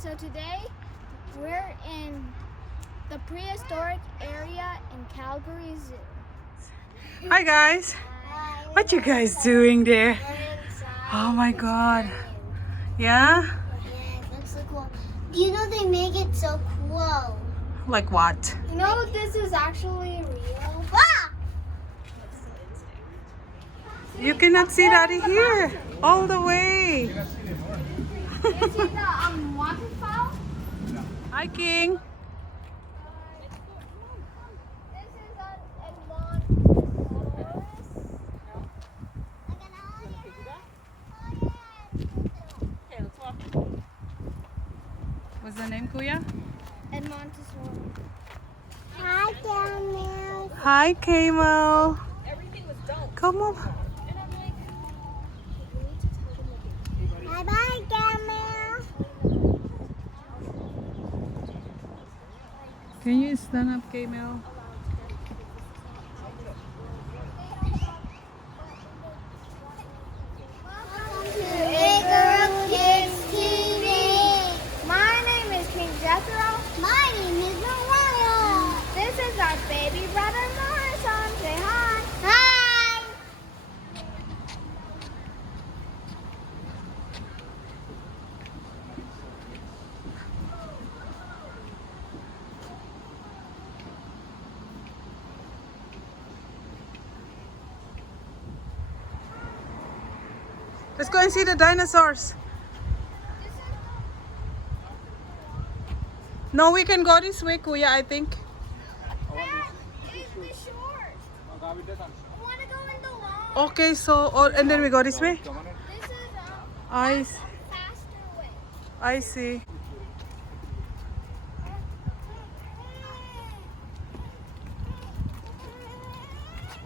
so today we're in the prehistoric area in Calgary Zoo. Hi guys, what you guys doing there? Oh my god. Yeah? Yeah, it looks so cool. Do you know they make it so cool? Like what? You know this is actually real? Ah! You cannot see Daddy here. All the way. You see the waterfall? Hi King. This is an Edmontosaurus. What's the name, Kuya? Edmontosaurus. Hi, Camille. Hi Camo. Come on. Bye bye, Camille. Can you stand up, Camo? Welcome to Igorot Kids TV. My name is Kingjethro. My name is Morrison. This is our baby brother Morrison. Say hi. Hi. Let's go and see the dinosaurs. No, we can go this way, Kuya, I think. It's the short. I want to go in the long. Okay, so, and then we go this way? This is I, a faster way. I see.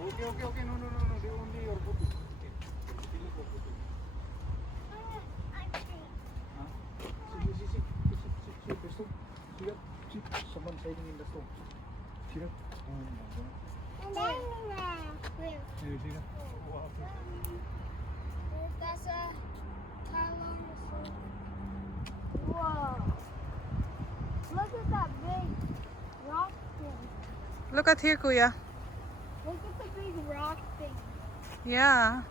Okay. No. They only your photo. See, someone hiding in the stone. See that? Oh my god. Where? You see that? Oh, wow. That's a Tyrannosaurus. Whoa. Look at that big rock thing. Look at here, Kuya. Look at the big rock thing. Yeah.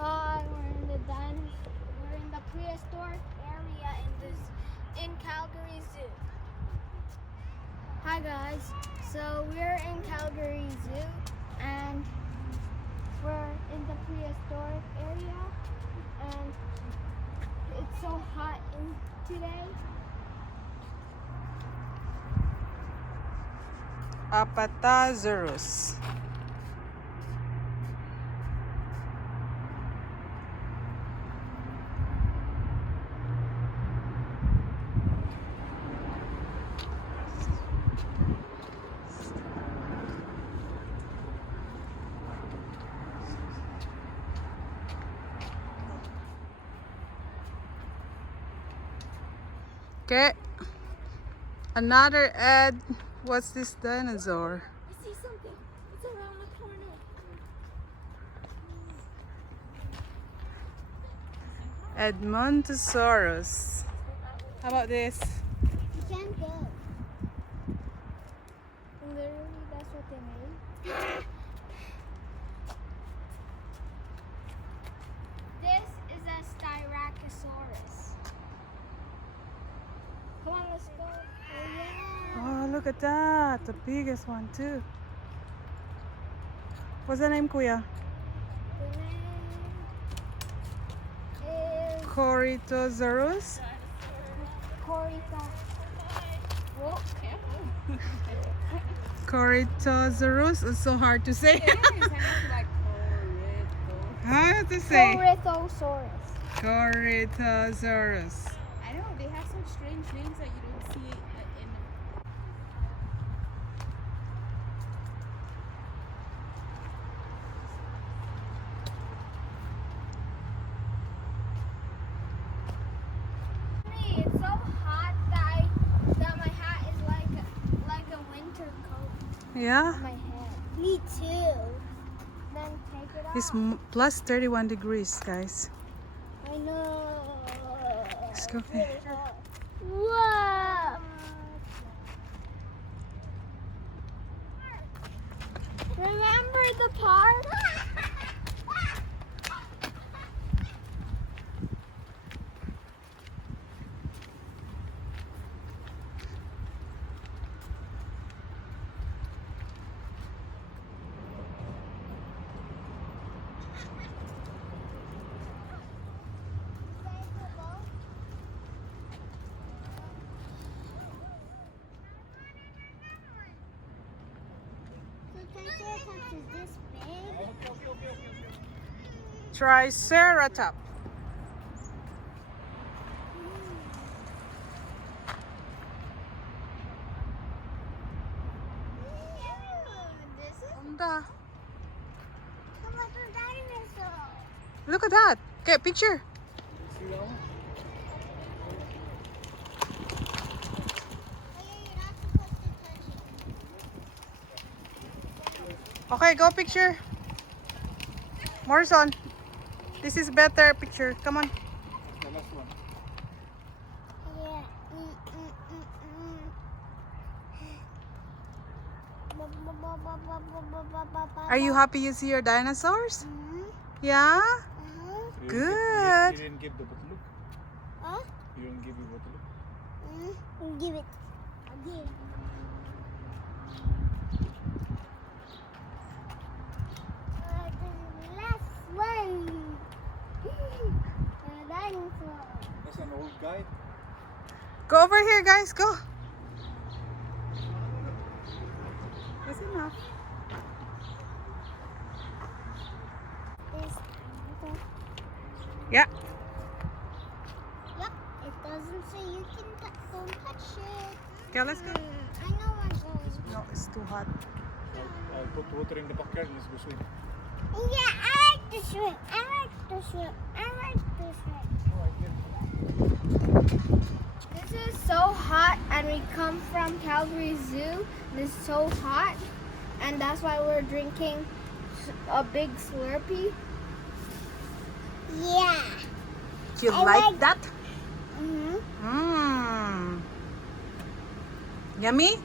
Hi, we're in the prehistoric area in Calgary Zoo. Hi guys, so we're in Calgary Zoo and we're in the prehistoric area and it's so hot today. Apatosaurus. Okay. Another Ed. What's this dinosaur? I see something. It's around the corner. Edmontosaurus. How about this? You can't go. Literally, that's what they made. This is a Styracosaurus. Come on, let's go. Oh, yeah. Oh, look at that. The biggest one too. What's the name, Kuya? The name is Corythosaurus. Corita. Whoa. Corythosaurus. It's so hard to say. How to say? Corythosaurus. Corythosaurus. I know, they have such strange names that you don't see in It's so hot that my hat is like a winter coat Yeah. on my head. Me too. Then take it off. It's plus 31 degrees, guys. I know. Let's go. Whoa! Remember the park? Triceratops is this big? Triceratops. This is Ganda. come like a dinosaur. Look at that. Okay, picture. See that one? Oh yeah, you're not supposed to touch it. Okay, go picture. Morrison. This is better picture. Come on. The last one. Yeah. Are you happy you see your dinosaurs? Mhm. Yeah? Uh-huh. You Good. didn't give the bottle look. Huh? You didn't give the bottle look. Give it. I'll give it. The last one. A dinosaur. That's an old guy. Go over here, guys. Go. That's enough. This. Yeah. Yep. It doesn't say you can don't touch it. Okay, let's go. I know where I'm going. No, it's too hot. I'll put water in the backyard and let's go swim. Yeah, I like to swim. I like to swim. I like to swim. This is so hot, and we come from Calgary Zoo, and it's so hot, and that's why we're drinking a big Slurpee. Yeah. Do you I like like- that? Mm-hmm. Mmm. Yummy?